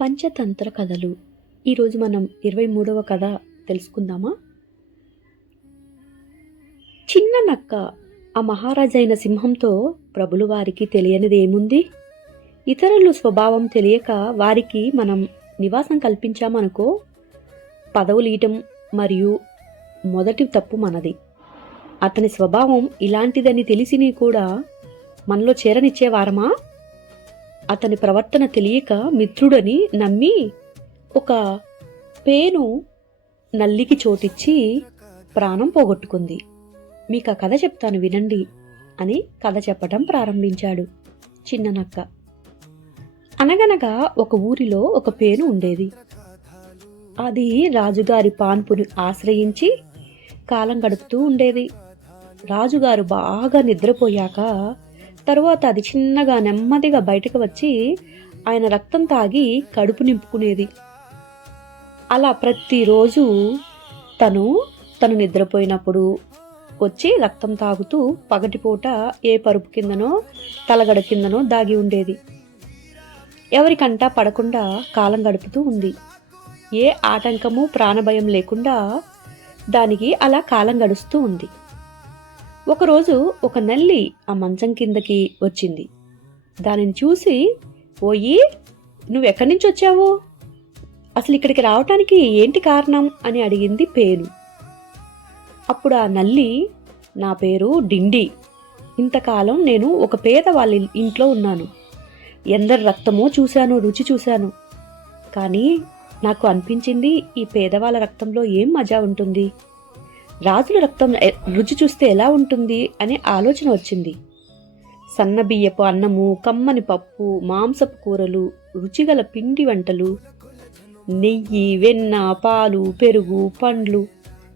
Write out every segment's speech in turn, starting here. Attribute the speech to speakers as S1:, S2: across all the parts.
S1: పంచతంత్ర కథలు. ఈరోజు మనం ఇరవై మూడవ కథ తెలుసుకుందామా? చిన్న నక్క ఆ మహారాజైన సింహంతో ప్రభులు వారికి తెలియనిది ఏముంది ఇతరులు స్వభావం తెలియక వారికి మనం నివాసం కల్పించామనుకో పదవులీయటం మరియు మొదటి తప్పు మనది. అతని స్వభావం ఇలాంటిదని తెలిసిని కూడా మనలో చేరనిచ్చేవారమా? అతని ప్రవర్తన తెలియక మిత్రుడని నమ్మి ఒక పేను నల్లికి చోటిచ్చి ప్రాణం పోగొట్టుకుంది. మీకు ఆ కథ చెప్తాను వినండి అని కథ చెప్పటం ప్రారంభించాడు చిన్ననక్క. అనగనగా ఒక ఊరిలో ఒక పేను ఉండేది. అది రాజుగారి పాన్పుని ఆశ్రయించి కాలం గడుపుతూ ఉండేది. రాజుగారు బాగా నిద్రపోయాక తర్వాత అది చిన్నగా నెమ్మదిగా బయటకు వచ్చి ఆయన రక్తం తాగి కడుపు నింపుకునేది. అలా ప్రతిరోజు తను తను నిద్రపోయినప్పుడు వచ్చి రక్తం తాగుతూ పగటిపూట ఏ పరుపు కిందనో తలగడ కిందనో దాగి ఉండేది. ఎవరికంటా పడకుండా కాలం గడుపుతూ ఉంది. ఏ ఆటంకము ప్రాణభయం లేకుండా దానికి అలా కాలం గడుస్తూ ఉంది. ఒకరోజు ఒక నల్లి ఆ మంచం కిందకి వచ్చింది. దానిని చూసి ఓయి నువ్వెక్కడి నుంచి వచ్చావు? అసలు ఇక్కడికి రావటానికి ఏంటి కారణం? అని అడిగింది పేను. అప్పుడు ఆ నల్లి నా పేరు డిండి. ఇంతకాలం నేను ఒక పేద వాళ్ళ ఇంట్లో ఉన్నాను. ఎందరి రక్తమో చూశాను రుచి చూశాను. కానీ నాకు అనిపించింది ఈ పేదవాళ్ళ రక్తంలో ఏం మజా ఉంటుంది? రాజుల రక్తం రుచి చూస్తే ఎలా ఉంటుంది అనే ఆలోచన వచ్చింది. సన్నబియ్యపు అన్నము కమ్మని పప్పు మాంసపు కూరలు రుచిగల పిండి వంటలు నెయ్యి వెన్న పాలు పెరుగు పండ్లు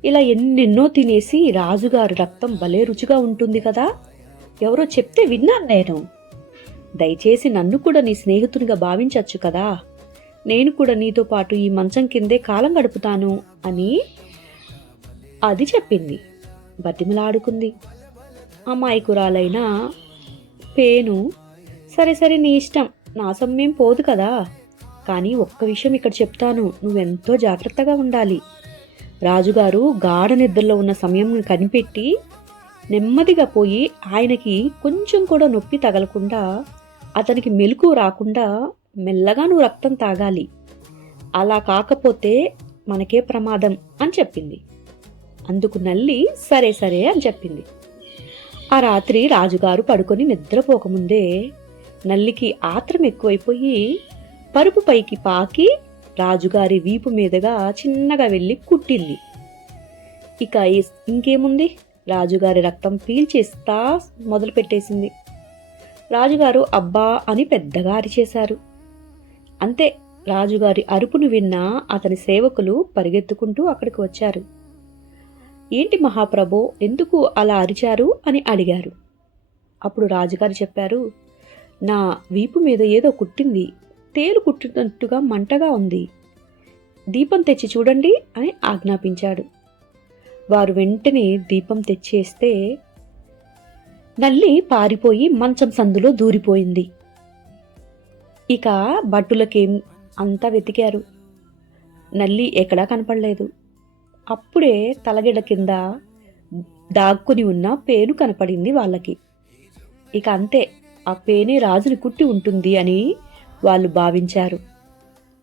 S1: ఇలా ఎన్నెన్నో తినేసి రాజుగారి రక్తం భలే రుచిగా ఉంటుంది కదా. ఎవరో చెప్తే విన్నాను నేను. దయచేసి నన్ను కూడా నీ స్నేహితునిగా భావించవచ్చు కదా. నేను కూడా నీతో పాటు ఈ మంచం కిందే కాలం గడుపుతాను అని అది చెప్పింది. బతిమలాడుకుంది. అమాయకురాలైన పేను సరే సరే నీ ఇష్టం నా సొమ్మేం పోదు కదా. కానీ ఒక్క విషయం ఇక్కడ చెప్తాను నువ్వెంతో జాగ్రత్తగా ఉండాలి. రాజుగారు గాఢ నిద్రలో ఉన్న సమయం కనిపెట్టి నెమ్మదిగా పోయి ఆయనకి కొంచెం కూడా నొప్పి తగలకుండా అతనికి మెలకు రాకుండా మెల్లగా నువ్వు రక్తం తాగాలి. అలా కాకపోతే మనకే ప్రమాదం అని చెప్పింది. అందుకు నల్లి సరే సరే అని చెప్పింది. ఆ రాత్రి రాజుగారు పడుకొని నిద్రపోకముందే నల్లికి ఆత్రం ఎక్కువైపోయి పరుపు పైకి పాకి రాజుగారి వీపు మీదుగా చిన్నగా వెళ్ళి కుట్టింది. ఇక ఇంకేముంది? రాజుగారి రక్తం పీల్చేస్తా మొదలు పెట్టేసింది. రాజుగారు అబ్బా అని పెద్దగా అరిచేశారు. అంతే రాజుగారి అరుపును విన్న అతని సేవకులు పరిగెత్తుకుంటూ అక్కడికి వచ్చారు. ఏంటి మహాప్రభో ఎందుకు అలా అరిచారు? అని అడిగారు. అప్పుడు రాజుగారు చెప్పారు నా వీపు మీద ఏదో కుట్టింది తేలు కుట్టినట్టుగా మంటగా ఉంది. దీపం తెచ్చి చూడండి అని ఆజ్ఞాపించాడు. వారు వెంటనే దీపం తెచ్చేస్తే నల్లి పారిపోయి మంచం సందులో దూరిపోయింది. ఇక బట్టులకేం అంతా వెతికారు. నల్లి ఎక్కడా కనపడలేదు. అప్పుడే తలగిడ కింద దాక్కుని ఉన్న పేను కనపడింది వాళ్ళకి. ఇక అంతే ఆ పేనే రాజుని కుట్టి ఉంటుంది అని వాళ్ళు భావించారు.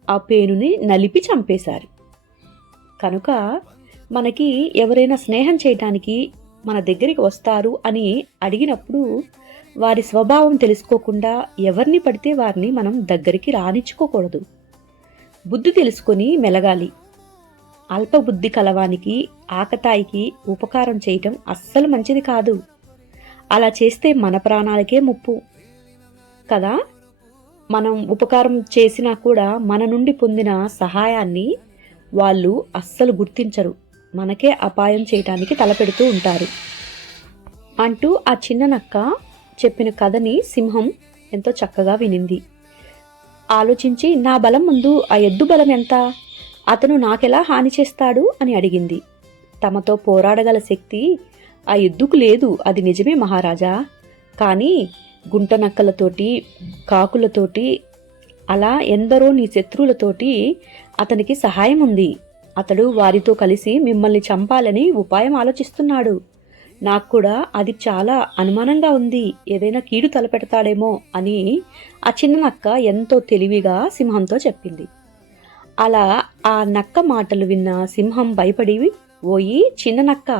S1: ఆ పేనుని నలిపి చంపేశారు. కనుక మనకి ఎవరైనా స్నేహం చేయటానికి మన దగ్గరికి వస్తారు అని అడిగినప్పుడు వారి స్వభావం తెలుసుకోకుండా ఎవరిని పడితే వారిని మనం దగ్గరికి రానిచ్చుకోకూడదు. బుద్ధి తెలుసుకొని మెలగాలి. అల్పబుద్ధి కలవానికి ఆకతాయికి ఉపకారం చేయటం అస్సలు మంచిది కాదు. అలా చేస్తే మన ప్రాణాలకే ముప్పు. కదా? మనం ఉపకారం చేసినా కూడా మన నుండి పొందిన సహాయాన్ని వాళ్ళు అస్సలు గుర్తించరు. మనకే అపాయం చేయటానికి తలపెడుతూ ఉంటారు. అంటూ ఆ చిన్న నక్క చెప్పిన కథని సింహం ఎంతో చక్కగా వినింది. ఆలోచించి నా బలం ముందు ఆ ఎద్దు బలం ఎంత? అతను నాకెలా హాని చేస్తాడు అని అడిగింది. తమతో పోరాడగల శక్తి ఆ ఎద్దుకు లేదు అది నిజమే మహారాజా. కానీ గుంట నక్కలతోటి కాకులతోటి అలా ఎందరో నీ శత్రువులతోటి అతనికి సహాయం ఉంది. అతడు వారితో కలిసి మిమ్మల్ని చంపాలని ఉపాయం ఆలోచిస్తున్నాడు. నాకు కూడా అది చాలా అనుమానంగా ఉంది. ఏదైనా కీడు తలపెడతాడేమో అని ఆ చిన్న నక్క ఎంతో తెలివిగా సింహంతో చెప్పింది. అలా ఆ నక్క మాటలు విన్న సింహం భయపడి ఓయి చిన్న నక్క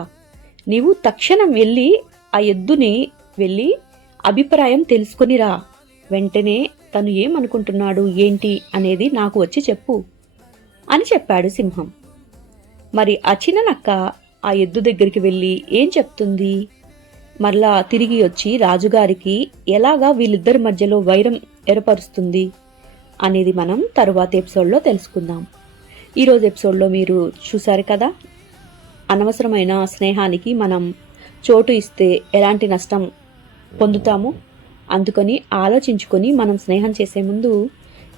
S1: నీవు తక్షణం వెళ్ళి ఆ ఎద్దుని వెళ్ళి అభిప్రాయం తెలుసుకొనిరా వెంటనే తను ఏమనుకుంటున్నాడు ఏంటి అనేది నాకు వచ్చి చెప్పు అని చెప్పాడు సింహం. మరి ఆ చిన్న నక్క ఆ ఎద్దు దగ్గరికి వెళ్ళి ఏం చెప్తుంది? మరలా తిరిగి వచ్చి రాజుగారికి ఎలాగా వీళ్ళిద్దరి మధ్యలో వైరం ఏర్పరుస్తుంది? అనేది మనం తరువాత ఎపిసోడ్లో తెలుసుకుందాం. ఈరోజు ఎపిసోడ్లో మీరు చూసారు కదా? అనవసరమైన స్నేహానికి మనం చోటు ఇస్తే ఎలాంటి నష్టం పొందుతాము? అందుకని ఆలోచించుకొని మనం స్నేహం చేసే ముందు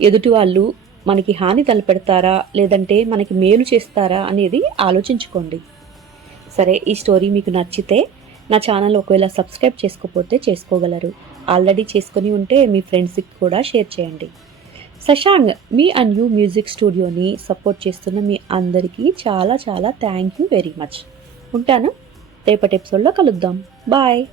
S1: ఎదుటి వాళ్ళు మనకి హాని తలపెడతారా? లేదంటే మనకి మేలు చేస్తారా? అనేది ఆలోచించుకోండి. సరే ఈ స్టోరీ మీకు నచ్చితే నా ఛానల్ ఒకవేళ సబ్స్క్రైబ్ చేసుకోకపోతే చేసుకోగలరు. ఆల్రెడీ చేసుకొని ఉంటే మీ ఫ్రెండ్స్కి కూడా షేర్ చేయండి. Shashank me and you music స్టూడియోని support చేస్తున్న మీ అందరికీ చాలా చాలా థ్యాంక్ యూ వెరీ మచ్. ఉంటాను. రేపటి ఎపిసోడ్లో కలుద్దాం. బాయ్.